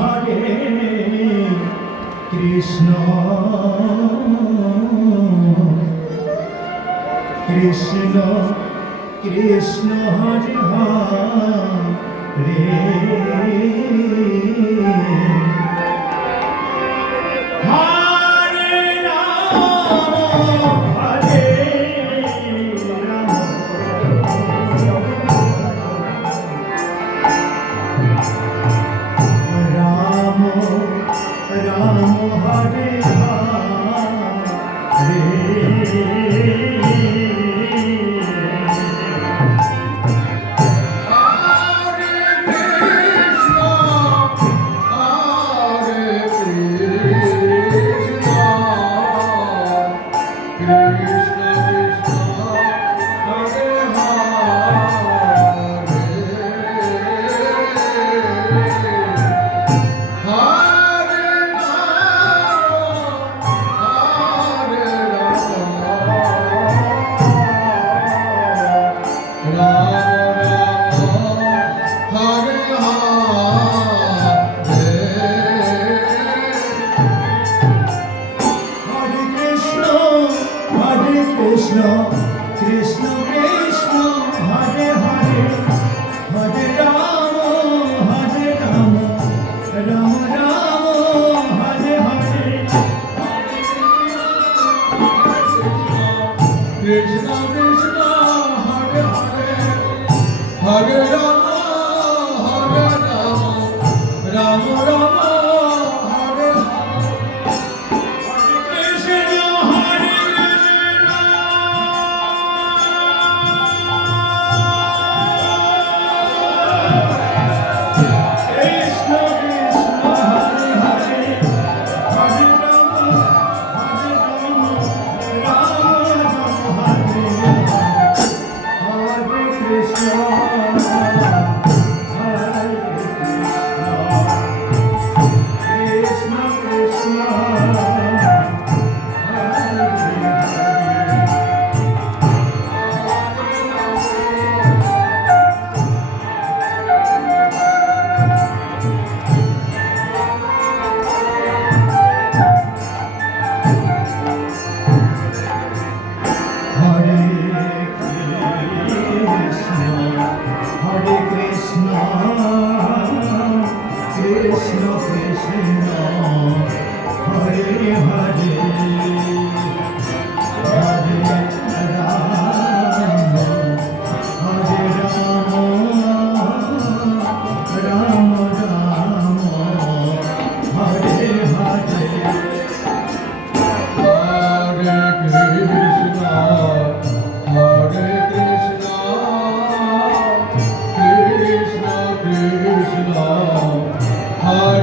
Hare Krishna Krishna Krishna Hare Hare Hare Ram Hare Ram Ram Hare Hare Krishna, Krishna Krishna, Hare Hare, Hare Rama, Hare Rama, Rama Rama, Hare Hare. Krishna Krishna, Hare Hare, Hare Rama, Hare Rama, Rama Rama. Krishna Krishna, Hare Hare, Hare Rama, Hare Rama, Rama Rama, Hare Hare. Hare Krishna, Hare Krishna, Krishna Krishna, Hare